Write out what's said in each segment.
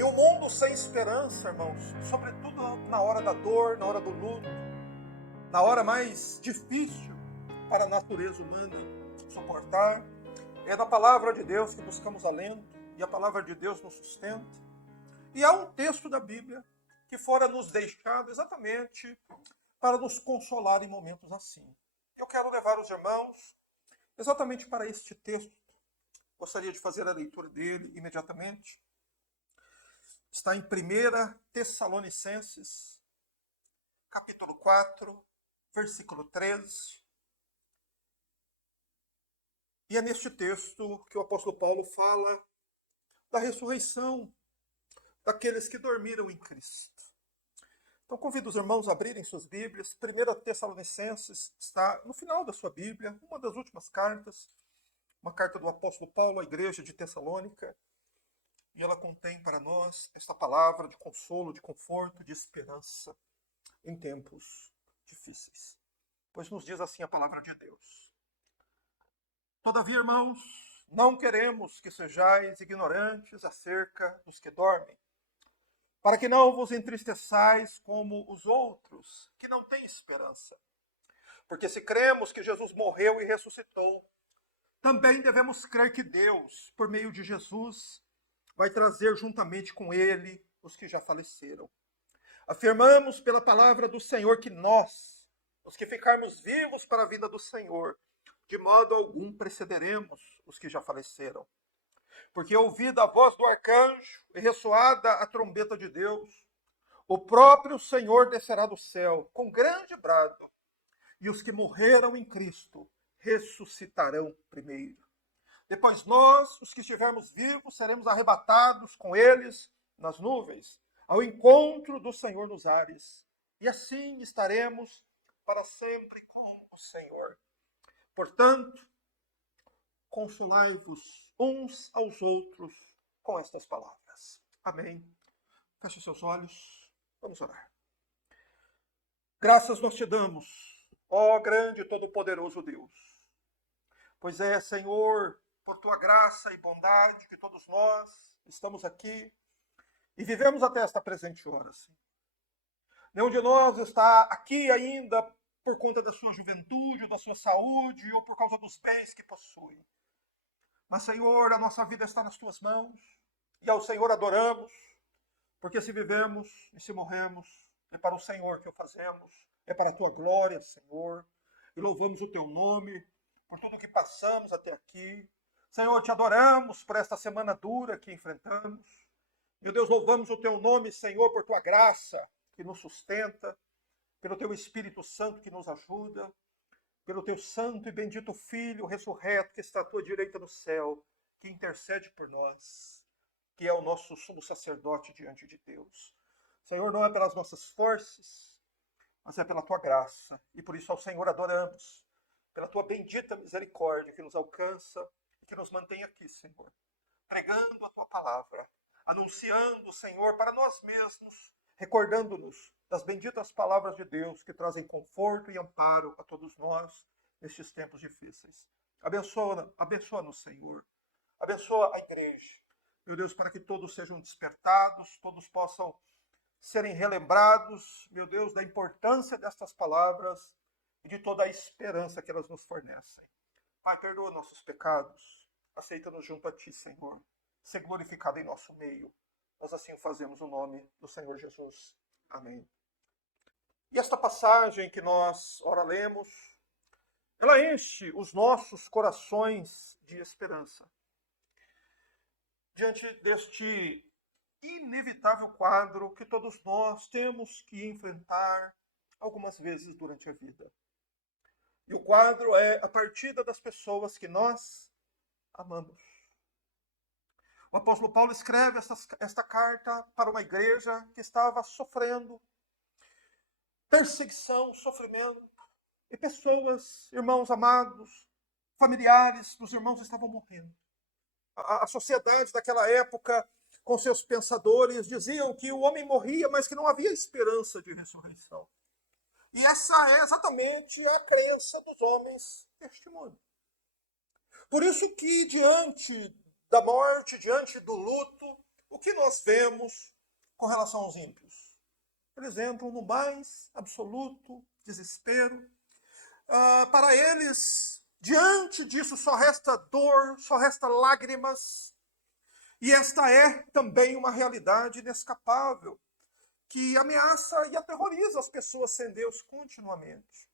Em um mundo sem esperança, irmãos, sobretudo na hora da dor, na hora do luto, na hora mais difícil para a natureza humana suportar, é na palavra de Deus que buscamos alento, e a palavra de Deus nos sustenta. E há um texto da Bíblia que fora nos deixado exatamente para nos consolar em momentos assim. Eu quero levar os irmãos exatamente para este texto. Gostaria de fazer a leitura dele imediatamente. Está em 1 Tessalonicenses, capítulo 4, versículo 13. E é neste texto que o apóstolo Paulo fala da ressurreição daqueles que dormiram em Cristo. Então convido os irmãos a abrirem suas Bíblias. 1 Tessalonicenses está no final da sua Bíblia, uma das últimas cartas, uma carta do apóstolo Paulo à igreja de Tessalônica. E ela contém para nós esta palavra de consolo, de conforto, de esperança em tempos difíceis. Pois nos diz assim a palavra de Deus. Todavia, irmãos, não queremos que sejais ignorantes acerca dos que dormem, para que não vos entristeçais como os outros, que não têm esperança. Porque se cremos que Jesus morreu e ressuscitou, também devemos crer que Deus, por meio de Jesus, vai trazer juntamente com ele os que já faleceram. Afirmamos pela palavra do Senhor que nós, os que ficarmos vivos para a vinda do Senhor, de modo algum precederemos os que já faleceram. Porque ouvida a voz do arcanjo e ressoada a trombeta de Deus, o próprio Senhor descerá do céu com grande brado, e os que morreram em Cristo ressuscitarão primeiro. Depois nós, os que estivermos vivos, seremos arrebatados com eles nas nuvens, ao encontro do Senhor nos ares. E assim estaremos para sempre com o Senhor. Portanto, consolai-vos uns aos outros com estas palavras. Amém. Feche seus olhos. Vamos orar. Graças nós te damos, ó grande e todo-poderoso Deus. Pois é, Senhor, por tua graça e bondade que todos nós estamos aqui e vivemos até esta presente hora, Senhor. Nenhum de nós está aqui ainda por conta da sua juventude, ou da sua saúde, ou por causa dos bens que possui. Mas, Senhor, a nossa vida está nas tuas mãos, e ao Senhor adoramos, porque se vivemos e se morremos, é para o Senhor que o fazemos, é para a tua glória, Senhor, e louvamos o teu nome por tudo que passamos até aqui. Senhor, te adoramos por esta semana dura que enfrentamos. Meu Deus, louvamos o teu nome, Senhor, por tua graça que nos sustenta, pelo teu Espírito Santo que nos ajuda, pelo teu santo e bendito Filho ressurreto que está à tua direita no céu, que intercede por nós, que é o nosso sumo sacerdote diante de Deus. Senhor, não é pelas nossas forças, mas é pela tua graça. E por isso ao Senhor adoramos, pela tua bendita misericórdia que nos alcança e que nos mantém aqui, Senhor, pregando a tua palavra, anunciando, Senhor, para nós mesmos, recordando-nos das benditas palavras de Deus que trazem conforto e amparo a todos nós nestes tempos difíceis. Abençoa-nos, Senhor. Abençoa a igreja. Meu Deus, para que todos sejam despertados, todos possam serem relembrados, meu Deus, da importância destas palavras e de toda a esperança que elas nos fornecem. Pai, perdoa nossos pecados. Aceita-nos junto a ti, Senhor. Ser glorificado em nosso meio. Nós assim o fazemos no nome do Senhor Jesus. Amém. E esta passagem que nós ora lemos, ela enche os nossos corações de esperança. Diante deste inevitável quadro que todos nós temos que enfrentar algumas vezes durante a vida. E o quadro é a partida das pessoas que nós amamos. O apóstolo Paulo escreve esta carta para uma igreja que estava sofrendo perseguição, sofrimento, e pessoas, irmãos amados, familiares dos irmãos estavam morrendo. A sociedade daquela época, com seus pensadores, diziam que o homem morria, mas que não havia esperança de ressurreição. E essa é exatamente a crença dos homens deste mundo. Por isso que diante da morte, diante do luto, o que nós vemos com relação aos ímpios? Eles entram no mais absoluto desespero. Para eles, diante disso, só resta dor, só resta lágrimas. E esta é também uma realidade inescapável, que ameaça e aterroriza as pessoas sem Deus continuamente.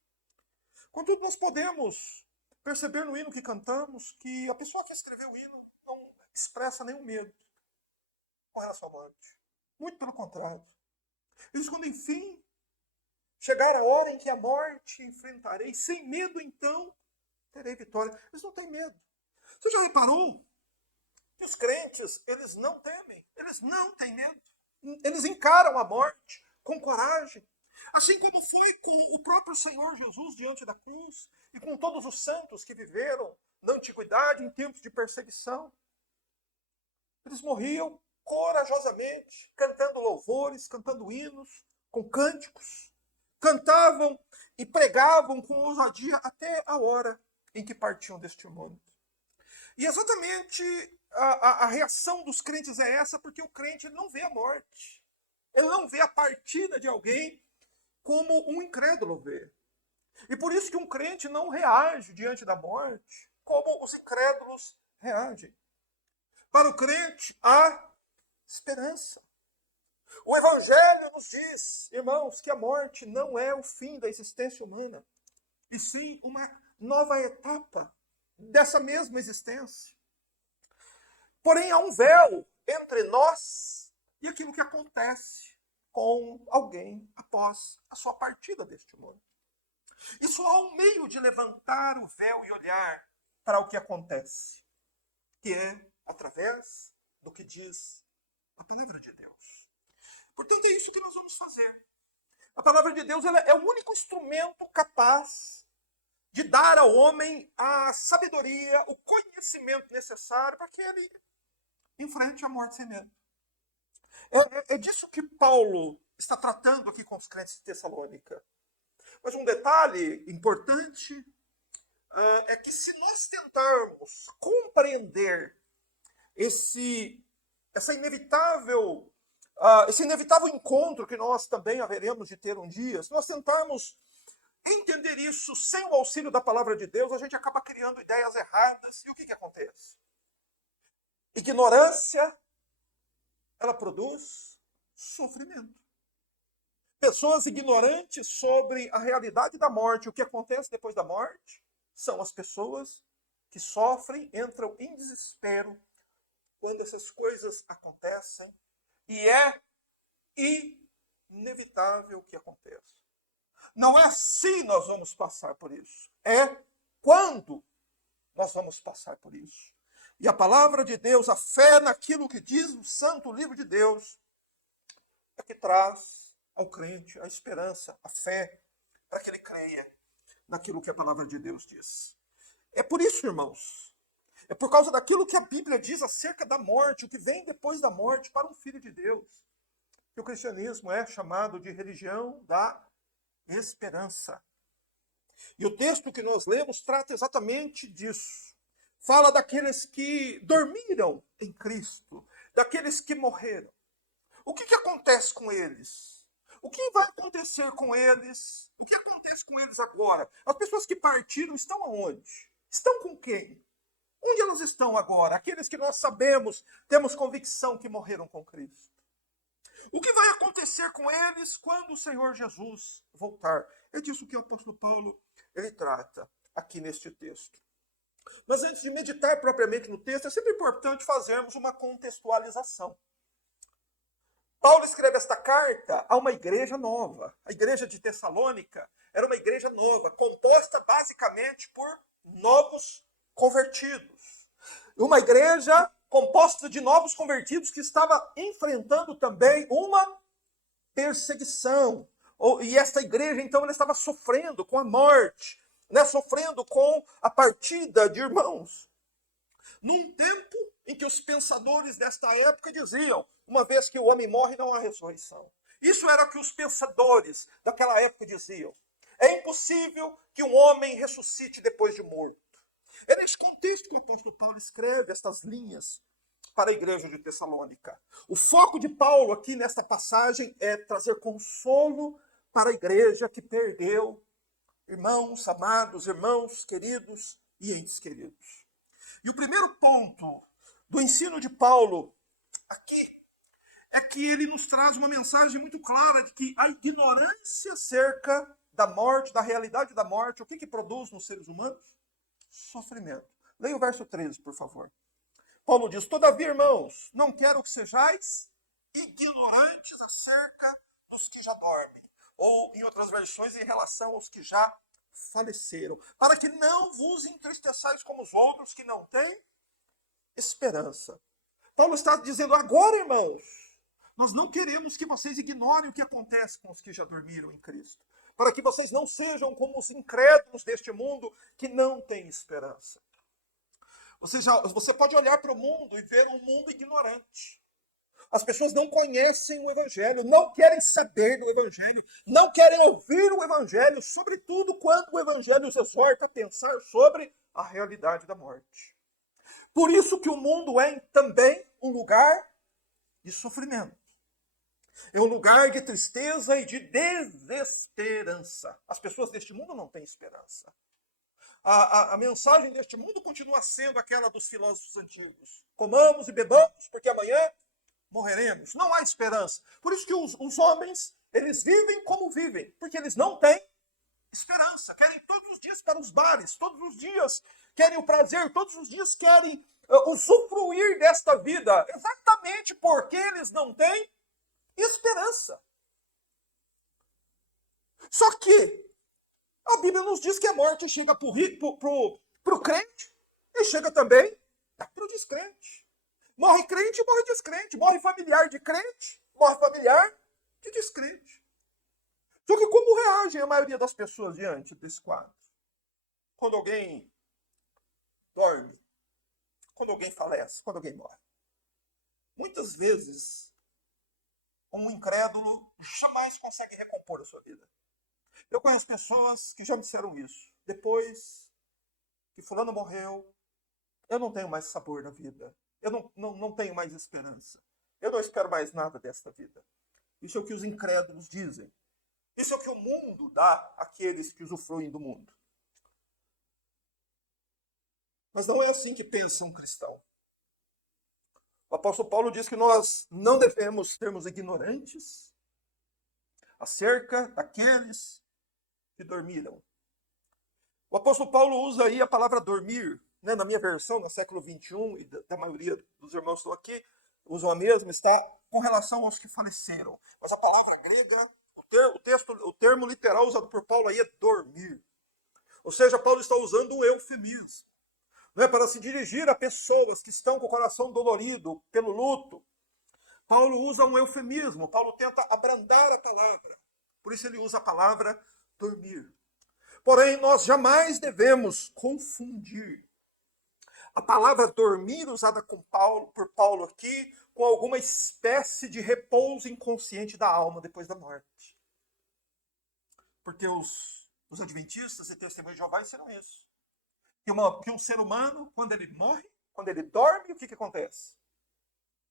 Contudo, nós podemos perceber no hino que cantamos que a pessoa que escreveu o hino não expressa nenhum medo com relação à morte. Muito pelo contrário. Eles, quando enfim chegar a hora em que a morte enfrentarei, sem medo então terei vitória. Eles não têm medo. Você já reparou que os crentes, eles não temem, eles não têm medo. Eles encaram a morte com coragem. Assim como foi com o próprio Senhor Jesus diante da cruz e com todos os santos que viveram na antiguidade em tempos de perseguição. Eles morriam corajosamente, cantando louvores, cantando hinos, com cânticos. Cantavam e pregavam com ousadia até a hora em que partiam deste mundo. E exatamente a reação dos crentes é essa, porque o crente ele não vê a morte. Ele não vê a partida de alguém como um incrédulo vê. E por isso que um crente não reage diante da morte como os incrédulos reagem. Para o crente há esperança. O Evangelho nos diz, irmãos, que a morte não é o fim da existência humana, e sim uma nova etapa dessa mesma existência. Porém, há um véu entre nós e aquilo que acontece com alguém após a sua partida deste mundo. E só há um meio de levantar o véu e olhar para o que acontece, que é através do que diz a palavra de Deus. Portanto, é isso que nós vamos fazer. A palavra de Deus ela é o único instrumento capaz de dar ao homem a sabedoria, o conhecimento necessário para que ele enfrente a morte sem medo. É disso que Paulo está tratando aqui com os crentes de Tessalônica. Mas um detalhe importante é que se nós tentarmos compreender esse inevitável encontro que nós também haveremos de ter um dia, se nós tentarmos entender isso sem o auxílio da palavra de Deus, a gente acaba criando ideias erradas. E o que acontece? Ignorância, ela produz sofrimento. Pessoas ignorantes sobre a realidade da morte, o que acontece depois da morte, são as pessoas que sofrem, entram em desespero quando essas coisas acontecem, e é inevitável que aconteça. Não é se nós vamos passar por isso, é quando nós vamos passar por isso. E a palavra de Deus, a fé naquilo que diz o santo livro de Deus, é que traz ao crente a esperança, a fé, para que ele creia naquilo que a palavra de Deus diz. É por isso, irmãos, é por causa daquilo que a Bíblia diz acerca da morte, o que vem depois da morte para um filho de Deus, que o cristianismo é chamado de religião da esperança. E o texto que nós lemos trata exatamente disso. Fala daqueles que dormiram em Cristo, daqueles que morreram. O que acontece com eles? O que vai acontecer com eles? O que acontece com eles agora? As pessoas que partiram estão aonde? Estão com quem? Onde elas estão agora? Aqueles que nós sabemos, temos convicção que morreram com Cristo. O que vai acontecer com eles quando o Senhor Jesus voltar? É disso que o apóstolo Paulo ele trata aqui neste texto. Mas antes de meditar propriamente no texto, é sempre importante fazermos uma contextualização. Paulo escreve esta carta a uma igreja nova. A igreja de Tessalônica era uma igreja nova, composta basicamente por novos convertidos. Uma igreja composta de novos convertidos que estava enfrentando também uma perseguição. E esta igreja, então, ela estava sofrendo com a morte, sofrendo com a partida de irmãos. Num tempo em que os pensadores desta época diziam, uma vez que o homem morre, não há ressurreição. Isso era o que os pensadores daquela época diziam. É impossível que um homem ressuscite depois de morto. É nesse contexto que o apóstolo Paulo escreve estas linhas para a igreja de Tessalônica. O foco de Paulo aqui nesta passagem é trazer consolo para a igreja que perdeu irmãos amados, irmãos queridos e entes queridos. E o primeiro ponto do ensino de Paulo aqui é que ele nos traz uma mensagem muito clara de que a ignorância acerca da morte, da realidade da morte, o que produz nos seres humanos? Sofrimento. Leia o verso 13, por favor. Paulo diz: todavia, irmãos, não quero que sejais ignorantes acerca dos que já dormem. Ou, em outras versões, em relação aos que já faleceram. Para que não vos entristeçais como os outros que não têm esperança. Paulo está dizendo: agora, irmãos, nós não queremos que vocês ignorem o que acontece com os que já dormiram em Cristo. Para que vocês não sejam como os incrédulos deste mundo que não têm esperança. Você pode olhar para o mundo e ver um mundo ignorante. As pessoas não conhecem o Evangelho, não querem saber do Evangelho, não querem ouvir o Evangelho, sobretudo quando o Evangelho os exorta a pensar sobre a realidade da morte. Por isso que o mundo é também um lugar de sofrimento. É um lugar de tristeza e de desesperança. As pessoas deste mundo não têm esperança. A mensagem deste mundo continua sendo aquela dos filósofos antigos. Comamos e bebamos, porque amanhã morreremos. Não há esperança. Por isso que os homens, eles vivem como vivem, porque eles não têm esperança. Querem todos os dias para os bares, todos os dias querem o prazer, todos os dias querem usufruir desta vida, exatamente porque eles não têm esperança. Só que a Bíblia nos diz que a morte chega para o crente e chega também para o descrente. Morre crente e morre descrente. Morre familiar de crente, morre familiar de descrente. Só que como reagem a maioria das pessoas diante desse quadro? Quando alguém dorme, quando alguém falece, quando alguém morre. Muitas vezes, um incrédulo jamais consegue recompor a sua vida. Eu conheço pessoas que já me disseram isso. Depois que fulano morreu, eu não tenho mais sabor na vida. Eu não tenho mais esperança. Eu não espero mais nada desta vida. Isso é o que os incrédulos dizem. Isso é o que o mundo dá àqueles que usufruem do mundo. Mas não é assim que pensa um cristão. O apóstolo Paulo diz que nós não devemos sermos ignorantes acerca daqueles que dormiram. O apóstolo Paulo usa aí a palavra dormir, né? Na minha versão, no século XXI, e da maioria dos irmãos que estão aqui, usam a mesma, está com relação aos que faleceram. Mas a palavra grega, o termo literal usado por Paulo aí é dormir. Ou seja, Paulo está usando um eufemismo. Não é para se dirigir a pessoas que estão com o coração dolorido pelo luto. Paulo usa um eufemismo, Paulo tenta abrandar a palavra. Por isso ele usa a palavra dormir. Porém, nós jamais devemos confundir a palavra dormir usada por Paulo aqui com alguma espécie de repouso inconsciente da alma depois da morte. Porque os adventistas e testemunhos de Jeová ensinam isso. Que um ser humano, quando ele morre, quando ele dorme, o que acontece?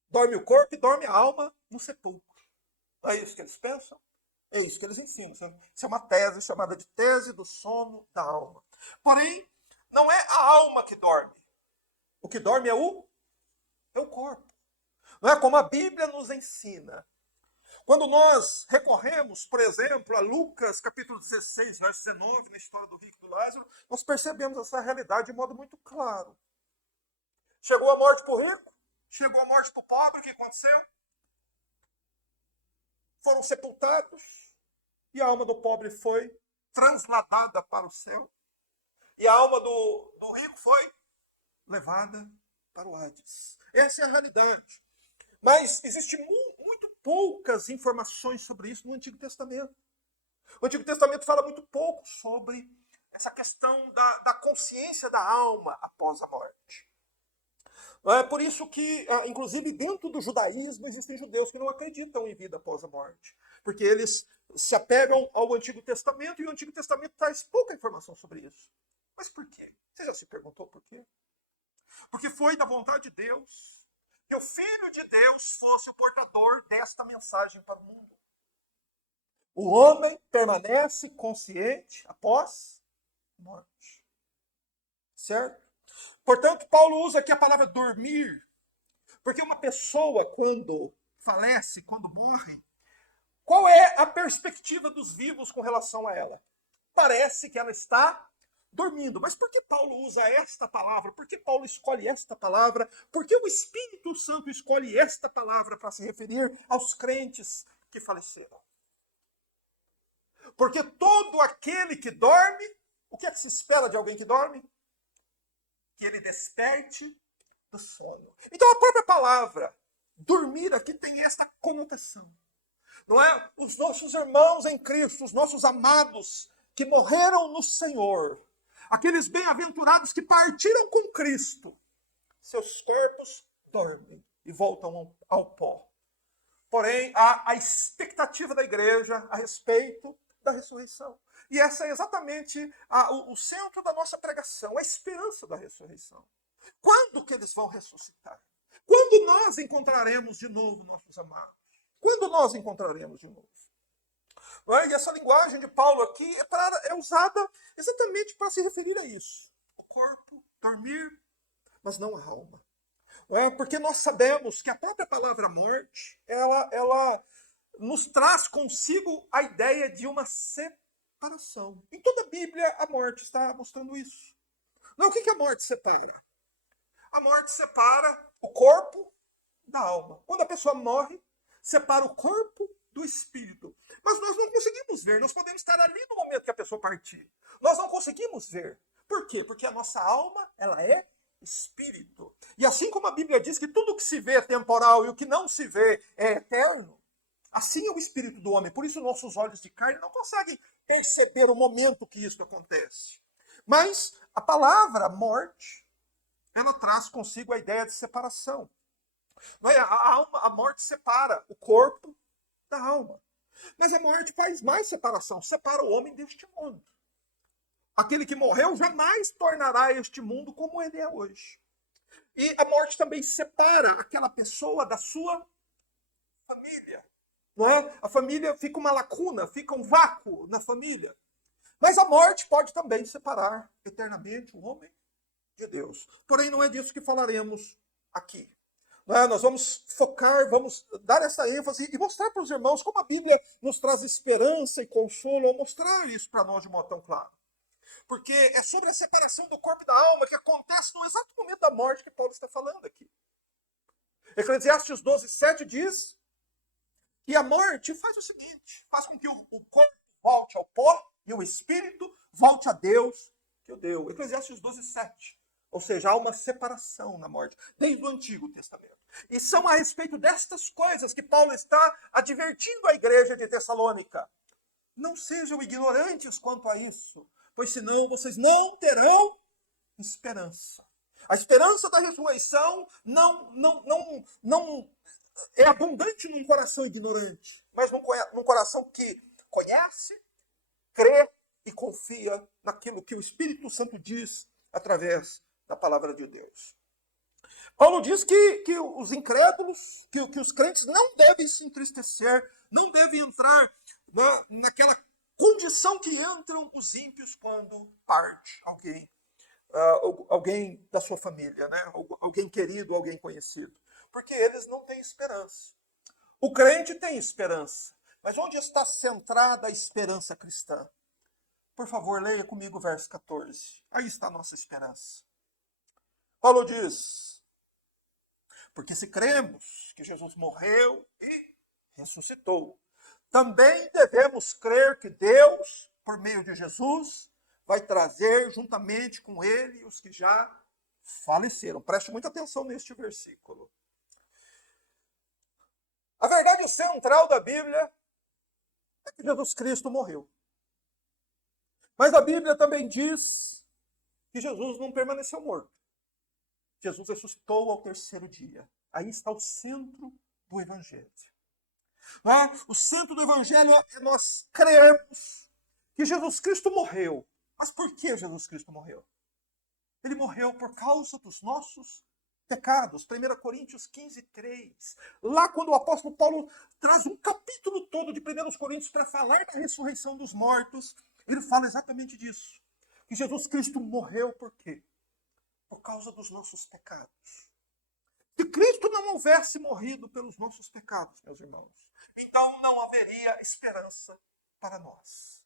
Dorme o corpo e dorme a alma no sepulcro. Não é isso que eles pensam? É isso que eles ensinam. Isso é uma tese chamada de tese do sono da alma. Porém, não é a alma que dorme. O que dorme é o corpo. Não é como a Bíblia nos ensina. Quando nós recorremos, por exemplo, a Lucas capítulo 16, verso 19, na história do rico e do Lázaro, nós percebemos essa realidade de modo muito claro. Chegou a morte para o rico, chegou a morte para o pobre, o que aconteceu? Foram sepultados e a alma do pobre foi transladada para o céu e a alma do rico foi levada para o Hades. Essa é a realidade. Mas existem muito poucas informações sobre isso no Antigo Testamento. O Antigo Testamento fala muito pouco sobre essa questão da consciência da alma após a morte. É por isso que, inclusive, dentro do judaísmo, existem judeus que não acreditam em vida após a morte. Porque eles se apegam ao Antigo Testamento e o Antigo Testamento traz pouca informação sobre isso. Mas por quê? Você já se perguntou por quê? Porque foi da vontade de Deus que o Filho de Deus fosse o portador desta mensagem para o mundo. O homem permanece consciente após morte. Certo? Portanto, Paulo usa aqui a palavra dormir, porque uma pessoa, quando falece, quando morre, qual é a perspectiva dos vivos com relação a ela? Parece que ela está dormindo. Mas por que Paulo usa esta palavra? Por que Paulo escolhe esta palavra? Por que o Espírito Santo escolhe esta palavra para se referir aos crentes que faleceram? Porque todo aquele que dorme, o que é que se espera de alguém que dorme? Que ele desperte do sono. Então a própria palavra dormir aqui tem esta conotação. Não é? Os nossos irmãos em Cristo, os nossos amados que morreram no Senhor, aqueles bem-aventurados que partiram com Cristo, seus corpos dormem e voltam ao pó. Porém, há a expectativa da igreja a respeito da ressurreição. E essa é exatamente o centro da nossa pregação, a esperança da ressurreição. Quando que eles vão ressuscitar? Quando nós encontraremos de novo nossos amados? Quando nós encontraremos de novo? E essa linguagem de Paulo aqui é usada exatamente para se referir a isso. O corpo, dormir, mas não a alma. Porque nós sabemos que a própria palavra morte, ela nos traz consigo a ideia de uma separação. Em toda a Bíblia, a morte está mostrando isso. Não, o que a morte separa? A morte separa o corpo da alma. Quando a pessoa morre, separa o corpo do espírito. Mas nós não conseguimos ver. Nós podemos estar ali no momento que a pessoa partir. Nós não conseguimos ver. Por quê? Porque a nossa alma, ela é espírito. E assim como a Bíblia diz que tudo que se vê é temporal e o que não se vê é eterno, assim é o espírito do homem. Por isso nossos olhos de carne não conseguem perceber o momento que isso acontece. Mas a palavra morte, ela traz consigo a ideia de separação. Não é? A morte separa o corpo da alma. Mas a morte faz mais separação, separa o homem deste mundo. Aquele que morreu jamais tornará este mundo como ele é hoje. E a morte também separa aquela pessoa da sua família. Não é? A família fica uma lacuna, fica um vácuo na família. Mas a morte pode também separar eternamente o homem de Deus. Porém, não é disso que falaremos aqui. Nós vamos focar, vamos dar essa ênfase e mostrar para os irmãos como a Bíblia nos traz esperança e consolo ao mostrar isso para nós de modo tão claro. Porque é sobre a separação do corpo e da alma que acontece no exato momento da morte que Paulo está falando aqui. Eclesiastes 12:7 diz que a morte faz o seguinte, faz com que o corpo volte ao pó e o espírito volte a Deus que o deu. Eclesiastes 12:7. Ou seja, há uma separação na morte, desde o Antigo Testamento. E são a respeito destas coisas que Paulo está advertindo a igreja de Tessalônica. Não sejam ignorantes quanto a isso, pois senão vocês não terão esperança. A esperança da ressurreição não é abundante num coração ignorante, mas num coração que conhece, crê e confia naquilo que o Espírito Santo diz através da palavra de Deus. Paulo diz que os incrédulos, que os crentes não devem se entristecer, não devem entrar naquela condição que entram os ímpios quando parte alguém da sua família, né? Alguém querido, alguém conhecido. Porque eles não têm esperança. O crente tem esperança. Mas onde está centrada a esperança cristã? Por favor, leia comigo o verso 14. Aí está a nossa esperança. Paulo diz: porque se cremos que Jesus morreu e ressuscitou, também devemos crer que Deus, por meio de Jesus, vai trazer juntamente com ele os que já faleceram. Preste muita atenção neste versículo. A verdade central da Bíblia é que Jesus Cristo morreu. Mas a Bíblia também diz que Jesus não permaneceu morto. Jesus ressuscitou ao terceiro dia. Aí está o centro do Evangelho. O centro do Evangelho é nós crermos que Jesus Cristo morreu. Mas por que Jesus Cristo morreu? Ele morreu por causa dos nossos pecados. 1 Coríntios 15, 3. Lá quando o apóstolo Paulo traz um capítulo todo de 1 Coríntios para falar da ressurreição dos mortos, ele fala exatamente disso. Que Jesus Cristo morreu por quê? Por causa dos nossos pecados. Se Cristo não houvesse morrido pelos nossos pecados, meus irmãos, então não haveria esperança para nós.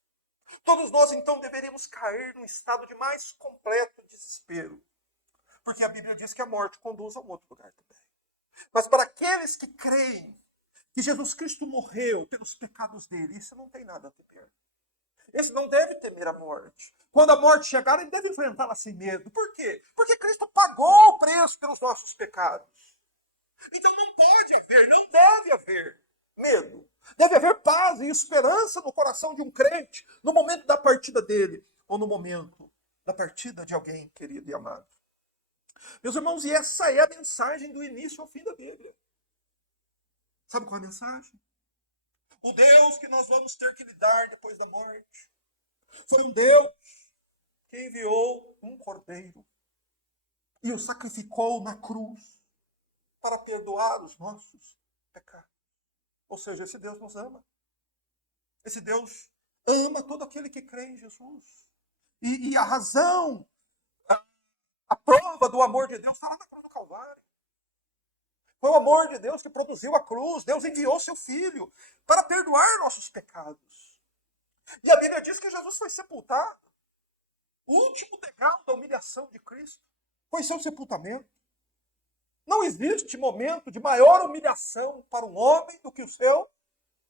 Todos nós, então, deveríamos cair num estado de mais completo desespero. Porque a Bíblia diz que a morte conduz a um outro lugar também. Mas para aqueles que creem que Jesus Cristo morreu pelos pecados dele, isso não tem nada a temer. Esse não deve temer a morte. Quando a morte chegar, ele deve enfrentá-la sem medo. Por quê? Porque Cristo pagou o preço pelos nossos pecados. Então não pode haver, não deve haver medo. Deve haver paz e esperança no coração de um crente no momento da partida dele ou no momento da partida de alguém querido e amado. Meus irmãos, e essa é a mensagem do início ao fim da Bíblia. Sabe qual é a mensagem? O Deus que nós vamos ter que lidar depois da morte foi um Deus que enviou um cordeiro e o sacrificou na cruz para perdoar os nossos pecados. Ou seja, esse Deus nos ama. Esse Deus ama todo aquele que crê em Jesus. E a razão, a prova do amor de Deus está lá na cruz do Calvário. Foi o amor de Deus que produziu a cruz. Deus enviou seu Filho para perdoar nossos pecados. E a Bíblia diz que Jesus foi sepultado. O último degrau da humilhação de Cristo foi seu sepultamento. Não existe momento de maior humilhação para um homem do que o seu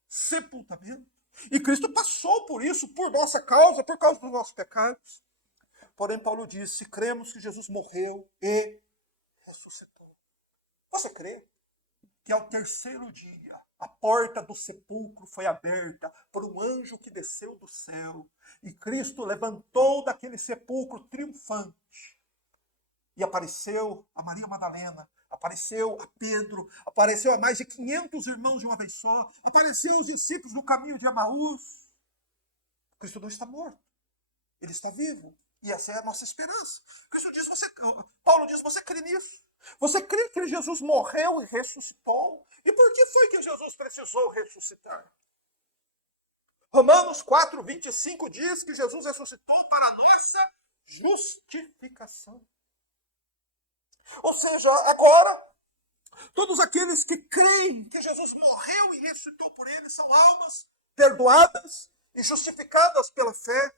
sepultamento. E Cristo passou por isso, por nossa causa, por causa dos nossos pecados. Porém, Paulo diz, se cremos que Jesus morreu e ressuscitou. Você crê que ao terceiro dia a porta do sepulcro foi aberta por um anjo que desceu do céu e Cristo levantou daquele sepulcro triunfante e apareceu a Maria Madalena, apareceu a Pedro, apareceu a mais de 500 irmãos de uma vez só, apareceu aos discípulos no caminho de Emaús. Cristo não está morto, ele está vivo. E essa é a nossa esperança. Paulo diz, você crê nisso? Você crê que Jesus morreu e ressuscitou? E por que foi que Jesus precisou ressuscitar? Romanos 4, 25 diz que Jesus ressuscitou para a nossa justificação. Ou seja, agora, todos aqueles que creem que Jesus morreu e ressuscitou por eles são almas perdoadas e justificadas pela fé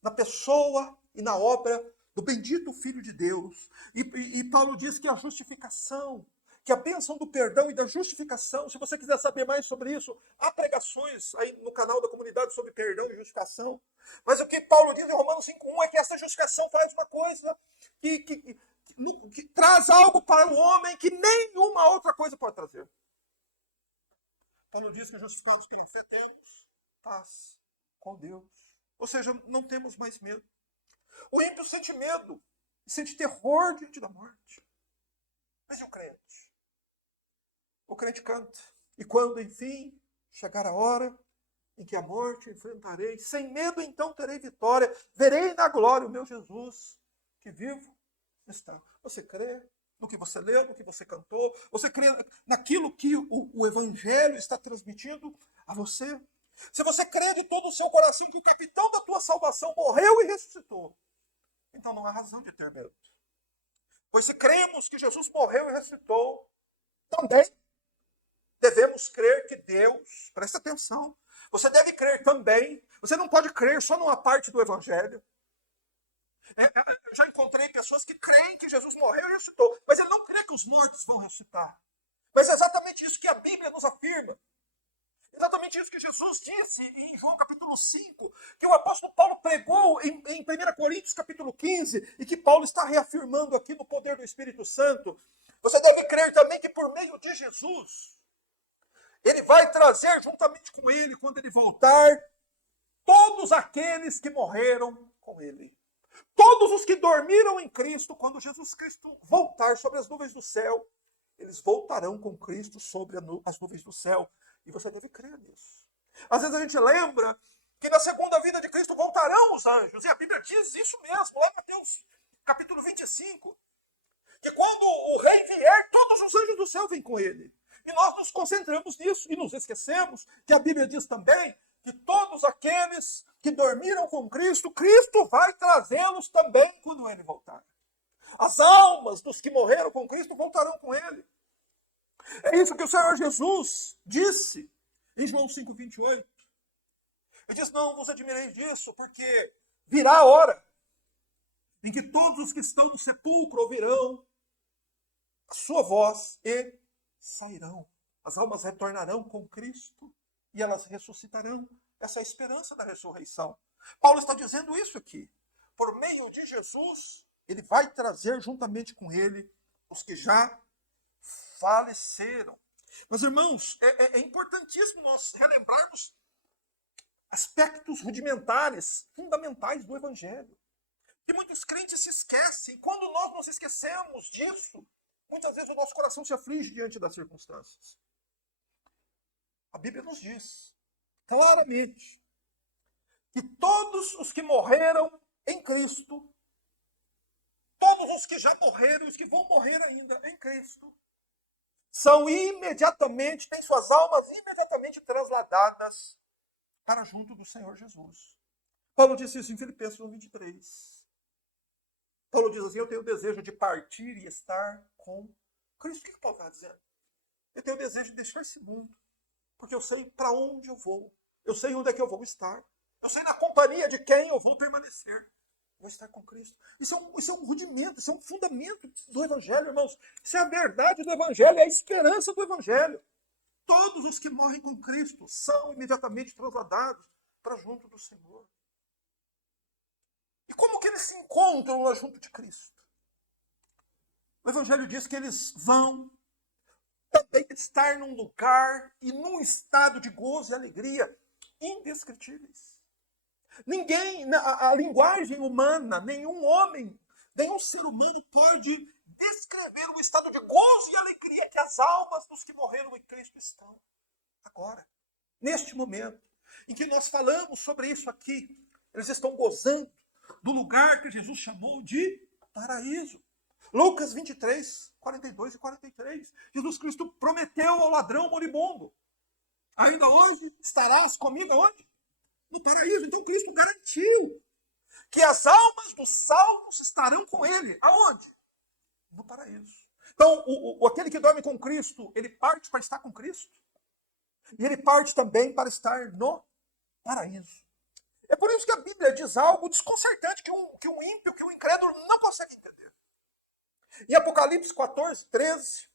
na pessoa e na obra do bendito Filho de Deus. E Paulo diz que a justificação, que a bênção do perdão e da justificação, se você quiser saber mais sobre isso, há pregações aí no canal da comunidade sobre perdão e justificação. Mas o que Paulo diz em Romanos 5,1 é que essa justificação faz uma coisa que traz algo para o homem que nenhuma outra coisa pode trazer. Paulo diz que justificados pela fé temos paz com Deus. Ou seja, não temos mais medo. O ímpio sente medo, sente terror diante da morte. Mas e o crente? O crente canta. E quando, enfim, chegar a hora em que a morte enfrentarei, sem medo então terei vitória, verei na glória o meu Jesus, que vivo está. Você crê no que você leu, no que você cantou? Você crê naquilo que o Evangelho está transmitindo a você? Se você crê de todo o seu coração que o capitão da tua salvação morreu e ressuscitou, então não há razão de ter medo. Pois se cremos que Jesus morreu e ressuscitou, também devemos crer que Deus, presta atenção, você deve crer também, você não pode crer só numa parte do Evangelho. Eu já encontrei pessoas que creem que Jesus morreu e ressuscitou, mas ele não crê que os mortos vão ressuscitar. Mas é exatamente isso que a Bíblia nos afirma. Exatamente isso que Jesus disse em João capítulo 5, que o apóstolo Paulo pregou em 1 Coríntios capítulo 15, e que Paulo está reafirmando aqui no poder do Espírito Santo. Você deve crer também que por meio de Jesus, ele vai trazer juntamente com ele, quando ele voltar, todos aqueles que morreram com ele. Todos os que dormiram em Cristo, quando Jesus Cristo voltar sobre as nuvens do céu, eles voltarão com Cristo sobre as nuvens do céu. E você deve crer nisso. Às vezes a gente lembra que na segunda vinda de Cristo voltarão os anjos. E a Bíblia diz isso mesmo, lá em Mateus capítulo 25. que quando o rei vier, todos os anjos do céu vêm com ele. E nós nos concentramos nisso e nos esquecemos que a Bíblia diz também que todos aqueles que dormiram com Cristo, Cristo vai trazê-los também quando ele voltar. As almas dos que morreram com Cristo voltarão com ele. É isso que o Senhor Jesus disse em João 5,28. Ele diz, não vos admireis disso, porque virá a hora em que todos os que estão no sepulcro ouvirão a sua voz e sairão. As almas retornarão com Cristo e elas ressuscitarão. Essa é a esperança da ressurreição. Paulo está dizendo isso aqui. Por meio de Jesus, ele vai trazer juntamente com ele os que já faleceram. Mas, irmãos, é importantíssimo nós relembrarmos aspectos rudimentares, fundamentais do Evangelho. Que muitos crentes se esquecem. Quando nós nos esquecemos disso, muitas vezes o nosso coração se aflige diante das circunstâncias. A Bíblia nos diz claramente que todos os que morreram em Cristo, todos os que já morreram, os que vão morrer ainda em Cristo, são imediatamente, têm suas almas imediatamente trasladadas para junto do Senhor Jesus. Paulo disse isso em Filipenses 1:23. Paulo diz assim, eu tenho o desejo de partir e estar com Cristo. O que Paulo está dizendo? Eu tenho o desejo de deixar esse mundo, porque eu sei para onde eu vou. Eu sei onde é que eu vou estar. Eu sei na companhia de quem eu vou permanecer. Vou estar com Cristo. Isso é um rudimento, isso é um fundamento do Evangelho, irmãos. Isso é a verdade do Evangelho, é a esperança do Evangelho. Todos os que morrem com Cristo são imediatamente trasladados para junto do Senhor. E como que eles se encontram lá junto de Cristo? O Evangelho diz que eles vão também estar num lugar e num estado de gozo e alegria indescritíveis. Ninguém, a linguagem humana, nenhum homem, nenhum ser humano pode descrever o estado de gozo e alegria que as almas dos que morreram em Cristo estão agora, neste momento, em que nós falamos sobre isso aqui. Eles estão gozando do lugar que Jesus chamou de paraíso. Lucas 23, 42 e 43. Jesus Cristo prometeu ao ladrão moribundo, ainda hoje estarás comigo aonde? No paraíso. Então Cristo garantiu que as almas dos salvos estarão com ele. Aonde? No paraíso. Então, aquele que dorme com Cristo, ele parte para estar com Cristo. E ele parte também para estar no paraíso. É por isso que a Bíblia diz algo desconcertante que um ímpio, que um incrédulo não consegue entender. Em Apocalipse 14, 13,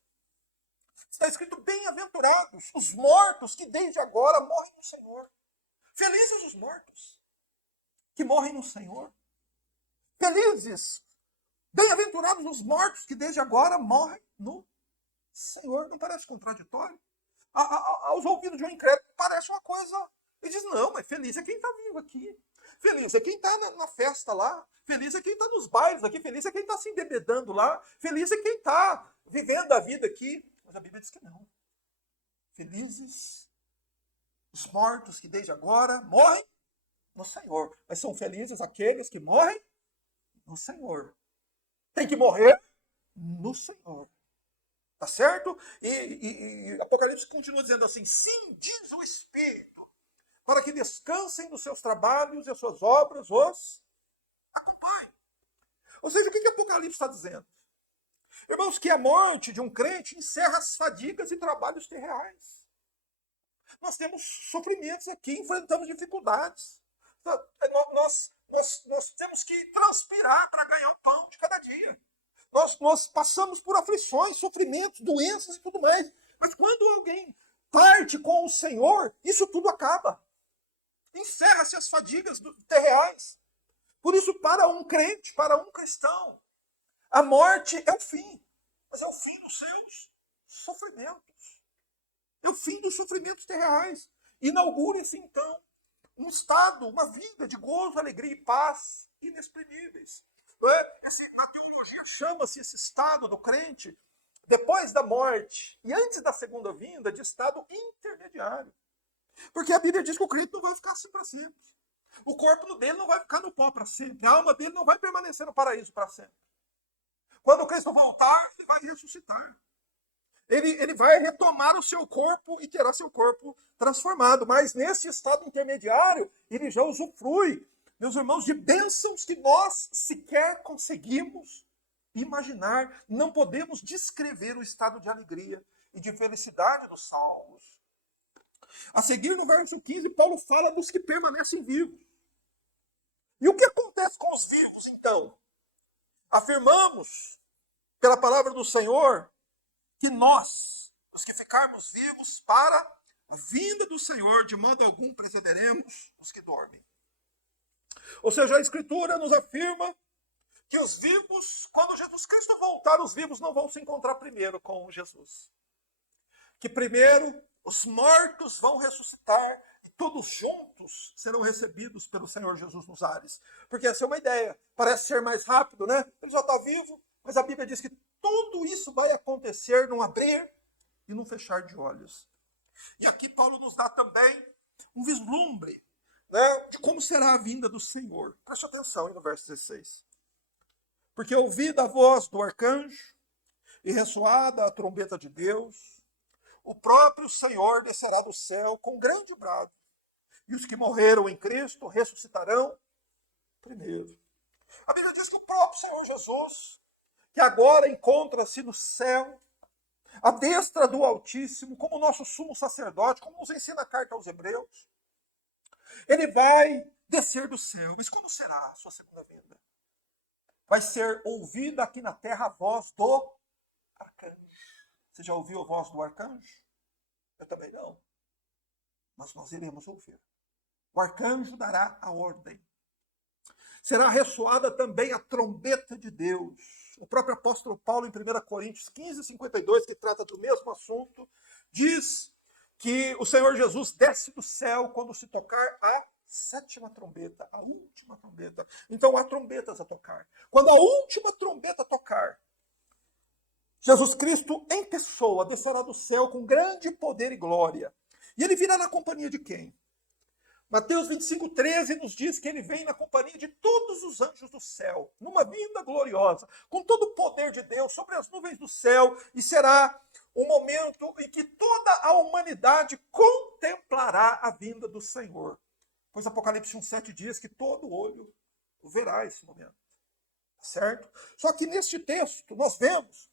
está escrito, bem-aventurados os mortos que desde agora morrem no Senhor. Felizes os mortos que morrem no Senhor. Felizes, bem-aventurados os mortos que desde agora morrem no Senhor. Não parece contraditório? Aos ouvidos de um incrédulo parece uma coisa. Ele diz, não, mas feliz é quem está vivo aqui. Feliz é quem está na festa lá. Feliz é quem está nos bailes aqui. Feliz é quem está se embebedando lá. Feliz é quem está vivendo a vida aqui. Mas a Bíblia diz que não. Felizes os mortos que desde agora morrem no Senhor. Mas são felizes aqueles que morrem no Senhor. Tem que morrer no Senhor. Tá certo? E Apocalipse continua dizendo assim, sim, diz o Espírito, para que descansem dos seus trabalhos e as suas obras os acompanhem. Ou seja, o que Apocalipse está dizendo? Irmãos, que a morte de um crente encerra as fadigas e trabalhos terrenais. Nós temos sofrimentos aqui, enfrentamos dificuldades. Nós temos que transpirar para ganhar o pão de cada dia. Nós passamos por aflições, sofrimentos, doenças e tudo mais. Mas quando alguém parte com o Senhor, isso tudo acaba. Encerra-se as fadigas terreais. Por isso, para um crente, para um cristão, a morte é o fim. Mas é o fim dos seus sofrimentos. É o fim dos sofrimentos terreais. Inaugure-se, então, um estado, uma vida de gozo, alegria e paz inexprimíveis. Na teologia chama-se esse estado do crente, depois da morte e antes da segunda vinda, de estado intermediário. Porque a Bíblia diz que o crente não vai ficar assim para sempre. O corpo dele não vai ficar no pó para sempre. A alma dele não vai permanecer no paraíso para sempre. Quando Cristo voltar, ele vai ressuscitar. Ele vai retomar o seu corpo e terá seu corpo transformado. Mas nesse estado intermediário, ele já usufrui, meus irmãos, de bênçãos que nós sequer conseguimos imaginar. Não podemos descrever o estado de alegria e de felicidade dos salvos. A seguir, no verso 15, Paulo fala dos que permanecem vivos. E o que acontece com os vivos, então? Afirmamos, pela palavra do Senhor, que nós, os que ficarmos vivos para a vinda do Senhor, de modo algum precederemos os que dormem. Ou seja, a Escritura nos afirma que os vivos, quando Jesus Cristo voltar, os vivos não vão se encontrar primeiro com Jesus. Que primeiro os mortos vão ressuscitar e todos juntos serão recebidos pelo Senhor Jesus nos ares. Porque essa é uma ideia. Parece ser mais rápido, né? Ele já está vivo, mas a Bíblia diz que tudo isso vai acontecer num abrir e num fechar de olhos. E aqui Paulo nos dá também um vislumbre, né, de como será a vinda do Senhor. Preste atenção aí no verso 16. Porque ouvida a voz do arcanjo e ressoada a trombeta de Deus, o próprio Senhor descerá do céu com grande brado, e os que morreram em Cristo ressuscitarão primeiro. A Bíblia diz que o próprio Senhor Jesus, que agora encontra-se no céu, à destra do Altíssimo, como nosso sumo sacerdote, como nos ensina a carta aos Hebreus, ele vai descer do céu. Mas quando será a sua segunda vinda? Vai ser ouvida aqui na terra a voz do arcanjo. Você já ouviu a voz do arcanjo? Eu também não. Mas nós iremos ouvir. O arcanjo dará a ordem. Será ressoada também a trombeta de Deus. O próprio apóstolo Paulo, em 1 Coríntios 15, 52, que trata do mesmo assunto, diz que o Senhor Jesus desce do céu quando se tocar a sétima trombeta, a última trombeta. Então há trombetas a tocar. Quando a última trombeta tocar, Jesus Cristo em pessoa descerá do céu com grande poder e glória. E ele virá na companhia de quem? Mateus 25, 13 nos diz que ele vem na companhia de todos os anjos do céu, numa vinda gloriosa, com todo o poder de Deus sobre as nuvens do céu, e será um momento em que toda a humanidade contemplará a vinda do Senhor. Pois Apocalipse 1,7 diz que todo olho verá esse momento. Certo? Só que neste texto nós vemos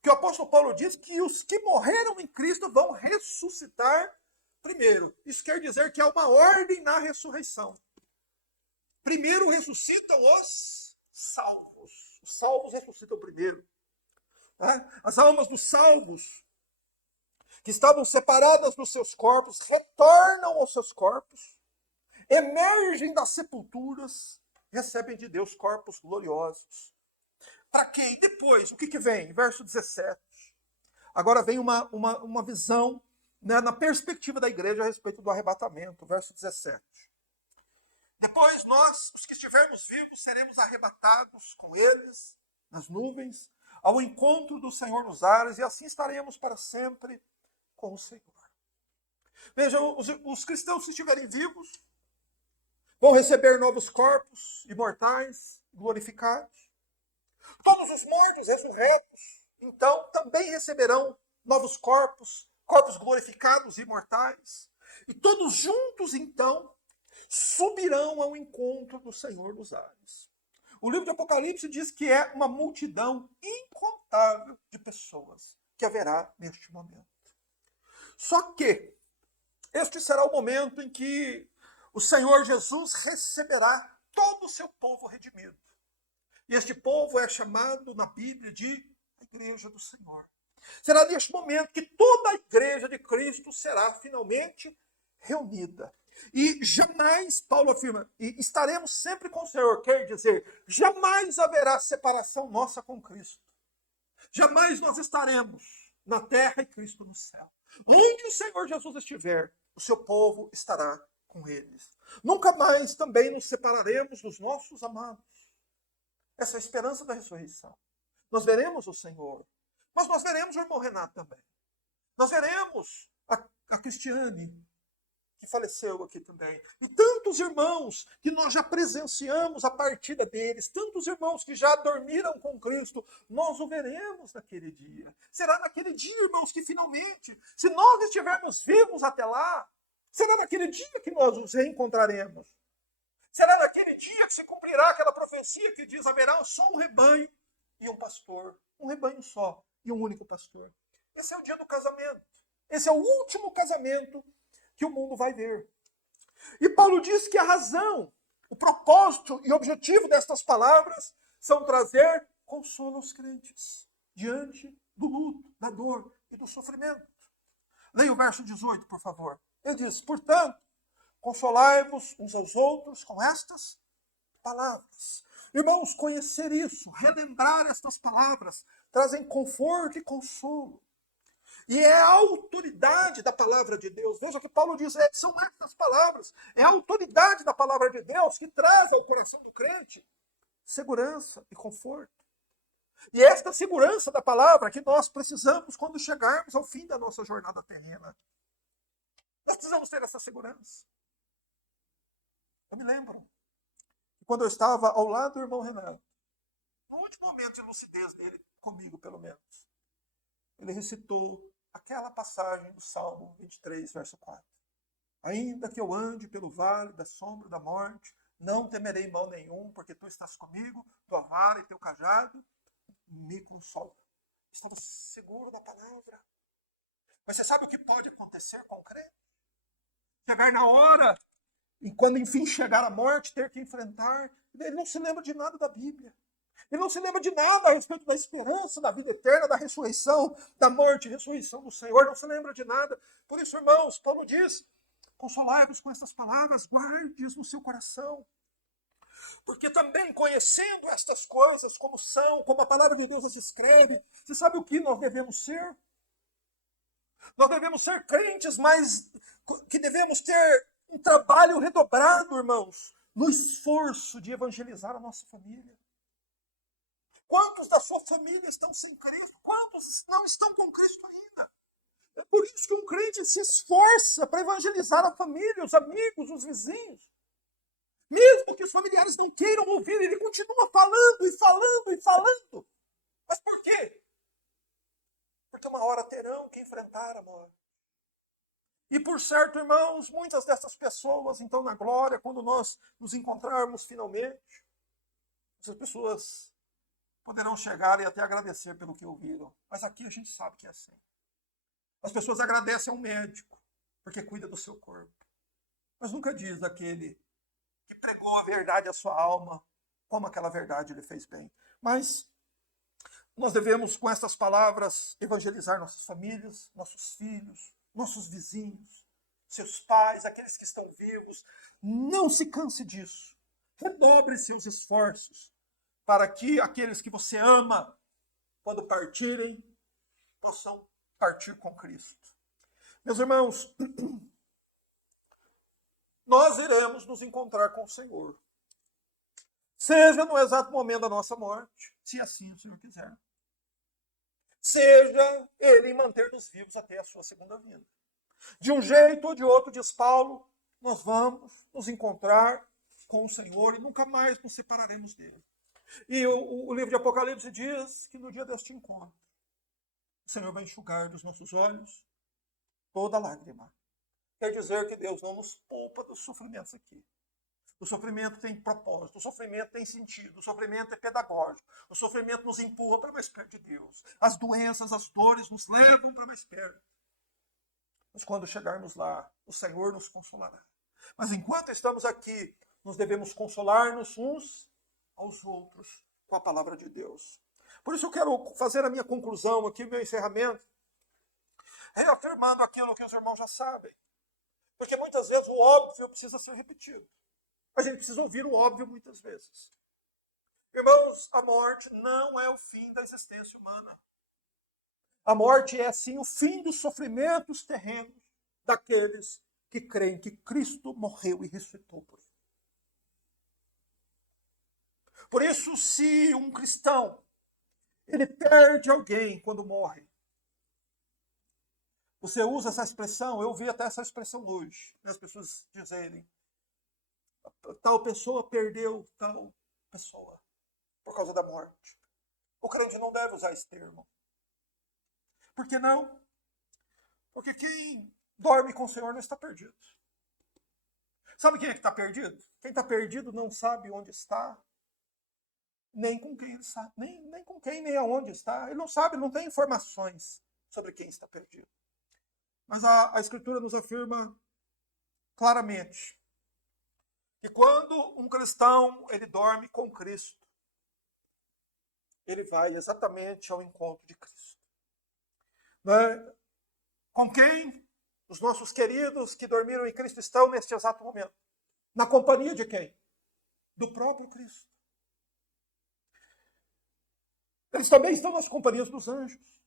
que o apóstolo Paulo diz que os que morreram em Cristo vão ressuscitar primeiro. Isso quer dizer que há uma ordem na ressurreição. Primeiro ressuscitam os salvos. Os salvos ressuscitam primeiro. As almas dos salvos, que estavam separadas dos seus corpos, retornam aos seus corpos, emergem das sepulturas, recebem de Deus corpos gloriosos. Para quê? E depois, o que vem? Verso 17. Agora vem uma visão, né, na perspectiva da igreja a respeito do arrebatamento. Verso 17. Depois nós, os que estivermos vivos, seremos arrebatados com eles nas nuvens, ao encontro do Senhor nos ares, e assim estaremos para sempre com o Senhor. Vejam, os cristãos, se estiverem vivos, vão receber novos corpos imortais, glorificados. Todos os mortos ressurretos, então, também receberão novos corpos, corpos glorificados e imortais. E todos juntos, então, subirão ao encontro do Senhor dos ares. O livro de Apocalipse diz que é uma multidão incontável de pessoas que haverá neste momento. Só que este será o momento em que o Senhor Jesus receberá todo o seu povo redimido. E este povo é chamado na Bíblia de Igreja do Senhor. Será neste momento que toda a Igreja de Cristo será finalmente reunida. E jamais, Paulo afirma, e estaremos sempre com o Senhor, quer dizer, jamais haverá separação nossa com Cristo. Jamais nós estaremos na terra e Cristo no céu. Onde o Senhor Jesus estiver, o seu povo estará com eles. Nunca mais também nos separaremos dos nossos amados. Essa é a esperança da ressurreição. Nós veremos o Senhor, mas nós veremos o irmão Renato também. Nós veremos a Cristiane. que faleceu aqui também. E tantos irmãos que nós já presenciamos a partida deles, tantos irmãos que já dormiram com Cristo, nós o veremos naquele dia. Será naquele dia, irmãos, que finalmente, se nós estivermos vivos até lá, será naquele dia que nós os reencontraremos. Será naquele dia que se cumprirá aquela profecia que diz: haverá só um rebanho e um pastor. Um rebanho só e um único pastor. Esse é o dia do casamento. Esse é o último casamento que o mundo vai ver. E Paulo diz que a razão, o propósito e objetivo destas palavras são trazer consolo aos crentes diante do luto, da dor e do sofrimento. Leia o verso 18, por favor. Ele diz: portanto, consolai-vos uns aos outros com estas palavras. Irmãos, conhecer isso, relembrar estas palavras, trazem conforto e consolo. E é a autoridade da palavra de Deus. Veja que Paulo diz, são estas palavras. É a autoridade da palavra de Deus que traz ao coração do crente segurança e conforto. E é esta segurança da palavra que nós precisamos quando chegarmos ao fim da nossa jornada terrena. Nós precisamos ter essa segurança. Eu me lembro que quando eu estava ao lado do irmão Renato, no último momento de lucidez dele, comigo pelo menos, ele recitou aquela passagem do Salmo 23, verso 4. Ainda que eu ande pelo vale da sombra da morte, não temerei mal nenhum, porque tu estás comigo, tua vara e teu cajado me consolam. Estava seguro da palavra. Mas você sabe o que pode acontecer com o crente? Chegar na hora, e quando enfim chegar a morte, ter que enfrentar, ele não se lembra de nada da Bíblia. Ele não se lembra de nada a respeito da esperança, da vida eterna, da ressurreição, da morte e ressurreição do Senhor. Não se lembra de nada. Por isso, irmãos, Paulo diz, consolai-vos com estas palavras, guarde-as no seu coração. Porque também conhecendo estas coisas como são, como a palavra de Deus as descreve, você sabe o que nós devemos ser? Nós devemos ser crentes, mas que devemos ter um trabalho redobrado, irmãos, no esforço de evangelizar a nossa família. Quantos da sua família estão sem Cristo? Quantos não estão com Cristo ainda? É por isso que um crente se esforça para evangelizar a família, os amigos, os vizinhos. Mesmo que os familiares não queiram ouvir, ele continua falando e falando e falando. Mas por quê? Porque uma hora terão que enfrentar a morte. E por certo, irmãos, muitas dessas pessoas, então, na glória, quando nós nos encontrarmos finalmente, essas pessoas poderão chegar e até agradecer pelo que ouviram. Mas aqui a gente sabe que é assim. As pessoas agradecem ao médico, porque cuida do seu corpo. Mas nunca diz daquele que pregou a verdade à sua alma, como aquela verdade lhe fez bem. Mas nós devemos, com estas palavras, evangelizar nossas famílias, nossos filhos, nossos vizinhos, seus pais, aqueles que estão vivos. Não se canse disso. Redobre seus esforços para que aqueles que você ama, quando partirem, possam partir com Cristo. Meus irmãos, nós iremos nos encontrar com o Senhor. Seja no exato momento da nossa morte, se assim o Senhor quiser. Seja Ele manter-nos vivos até a sua segunda vinda. De um jeito ou de outro, diz Paulo, nós vamos nos encontrar com o Senhor e nunca mais nos separaremos dele. E o livro de Apocalipse diz que no dia deste encontro, o Senhor vai enxugar dos nossos olhos toda lágrima. Quer dizer que Deus não nos poupa dos sofrimentos aqui. O sofrimento tem propósito, o sofrimento tem sentido, o sofrimento é pedagógico, o sofrimento nos empurra para mais perto de Deus. As doenças, as dores nos levam para mais perto. Mas quando chegarmos lá, o Senhor nos consolará. Mas enquanto estamos aqui, nós devemos consolar-nos uns aos outros com a palavra de Deus. Por isso eu quero fazer a minha conclusão aqui, o meu encerramento, reafirmando aquilo que os irmãos já sabem. Porque muitas vezes o óbvio precisa ser repetido. A gente precisa ouvir o óbvio muitas vezes. Irmãos, a morte não é o fim da existência humana. A morte é, sim, o fim dos sofrimentos terrenos daqueles que creem que Cristo morreu e ressuscitou por eles. Por isso, se um cristão ele perde alguém quando morre, Você usa essa expressão, eu vi até essa expressão hoje, né? As pessoas dizerem, tal pessoa perdeu tal pessoa por causa da morte. O crente não deve usar esse termo. Por que não? Porque quem dorme com o Senhor não está perdido. Sabe quem é que está perdido? Quem está perdido não sabe onde está, nem com quem ele sabe, nem com quem, nem aonde está. Ele não sabe, não tem informações sobre quem está perdido. Mas a Escritura nos afirma claramente que quando um cristão ele dorme com Cristo, ele vai exatamente ao encontro de Cristo. Né? Com quem os nossos queridos que dormiram em Cristo estão neste exato momento? Na companhia de quem? Do próprio Cristo. Eles também estão nas companhias dos anjos.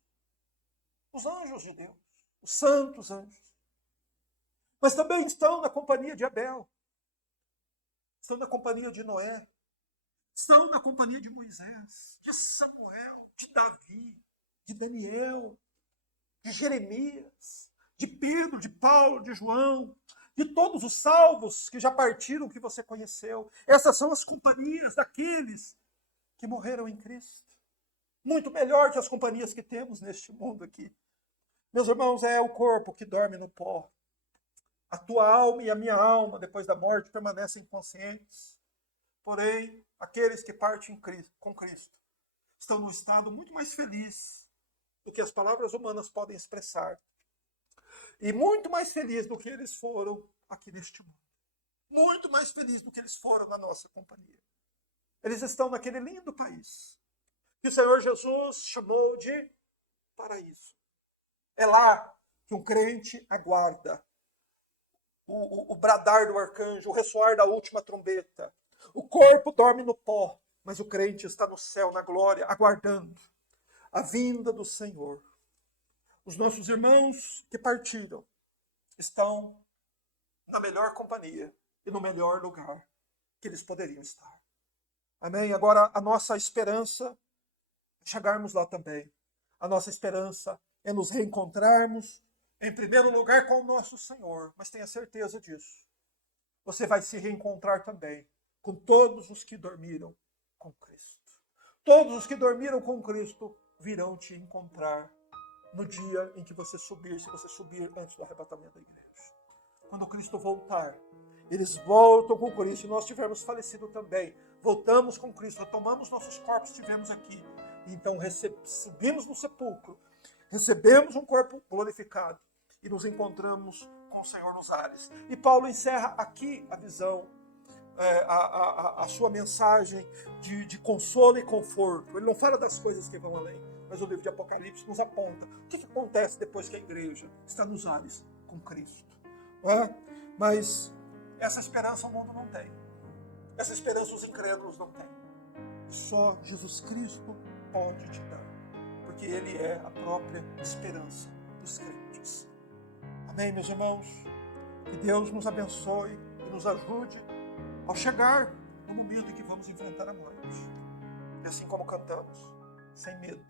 Os anjos de Deus. Os santos anjos. Mas também estão na companhia de Abel. Estão na companhia de Noé. Estão na companhia de Moisés, de Samuel, de Davi, de Daniel, de Jeremias, de Pedro, de Paulo, de João, de todos os salvos que já partiram, que você conheceu. Essas são as companhias daqueles que morreram em Cristo. Muito melhor que as companhias que temos neste mundo aqui. Meus irmãos, é o corpo que dorme no pó. A tua alma e a minha alma, depois da morte, permanecem inconscientes. Porém, aqueles que partem com Cristo estão num estado muito mais feliz do que as palavras humanas podem expressar. E muito mais feliz do que eles foram aqui neste mundo. Muito mais feliz do que eles foram na nossa companhia. Eles estão naquele lindo país que o Senhor Jesus chamou de paraíso. É lá que um crente aguarda o bradar do arcanjo, o ressoar da última trombeta. O corpo dorme no pó, mas o crente está no céu, na glória, aguardando a vinda do Senhor. Os nossos irmãos que partiram estão na melhor companhia e no melhor lugar que eles poderiam estar. Amém? Agora, a nossa esperança é chegarmos lá também. A nossa esperança é nos reencontrarmos, em primeiro lugar, com o nosso Senhor. Mas tenha certeza disso. Você vai se reencontrar também com todos os que dormiram com Cristo. Todos os que dormiram com Cristo virão te encontrar no dia em que você subir, se você subir antes do arrebatamento da igreja. Quando Cristo voltar, eles voltam com Cristo. E nós tivermos falecido também. Voltamos com Cristo, retomamos nossos corpos, estivemos aqui. Então subimos no sepulcro, recebemos um corpo glorificado e nos encontramos com o Senhor nos ares. E Paulo encerra aqui a visão, a sua mensagem de consolo e conforto. Ele não fala das coisas que vão além, mas o livro de Apocalipse nos aponta o que acontece depois que a igreja está nos ares com Cristo. Mas essa esperança o mundo não tem. Essa esperança os incrédulos não têm. Só Jesus Cristo pode te dar, porque Ele é a própria esperança dos crentes. Amém, meus irmãos? Que Deus nos abençoe e nos ajude ao chegar no momento em que vamos enfrentar a morte. E assim como cantamos, sem medo,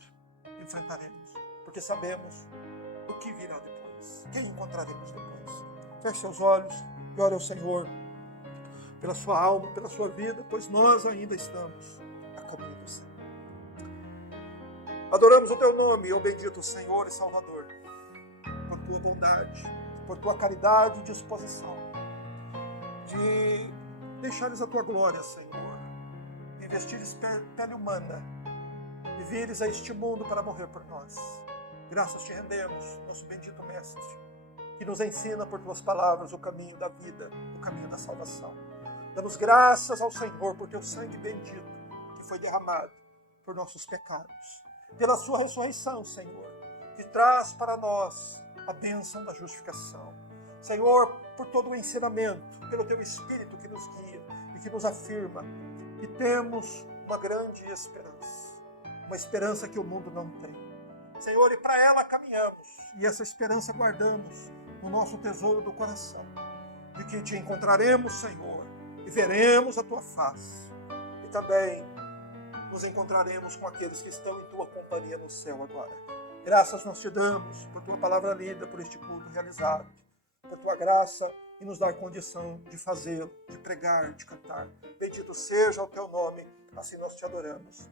enfrentaremos, porque sabemos o que virá depois, quem encontraremos depois. Feche seus olhos e ore ao Senhor pela sua alma, pela sua vida, pois nós ainda estamos a caminho do céu. Adoramos o teu nome, ó bendito Senhor e Salvador, por tua bondade, por tua caridade e disposição de deixares a tua glória, Senhor, e vestires pele humana e vires a este mundo para morrer por nós. Graças te rendemos, nosso bendito Mestre, que nos ensina por tuas palavras o caminho da vida, o caminho da salvação. Damos graças ao Senhor por teu sangue bendito que foi derramado por nossos pecados. Pela sua ressurreição, Senhor, que traz para nós a bênção da justificação. Senhor, por todo o ensinamento, pelo teu Espírito que nos guia e que nos afirma que temos uma grande esperança. Uma esperança que o mundo não tem. Senhor, e para ela caminhamos. E essa esperança guardamos no nosso tesouro do coração. De que te encontraremos, Senhor, e veremos a tua face. E também nos encontraremos com aqueles que estão em tua companhia no céu agora. Graças nós te damos por tua palavra lida, por este culto realizado, por tua graça e nos dar condição de fazê-lo, de pregar, de cantar. Bendito seja o teu nome, assim nós te adoramos.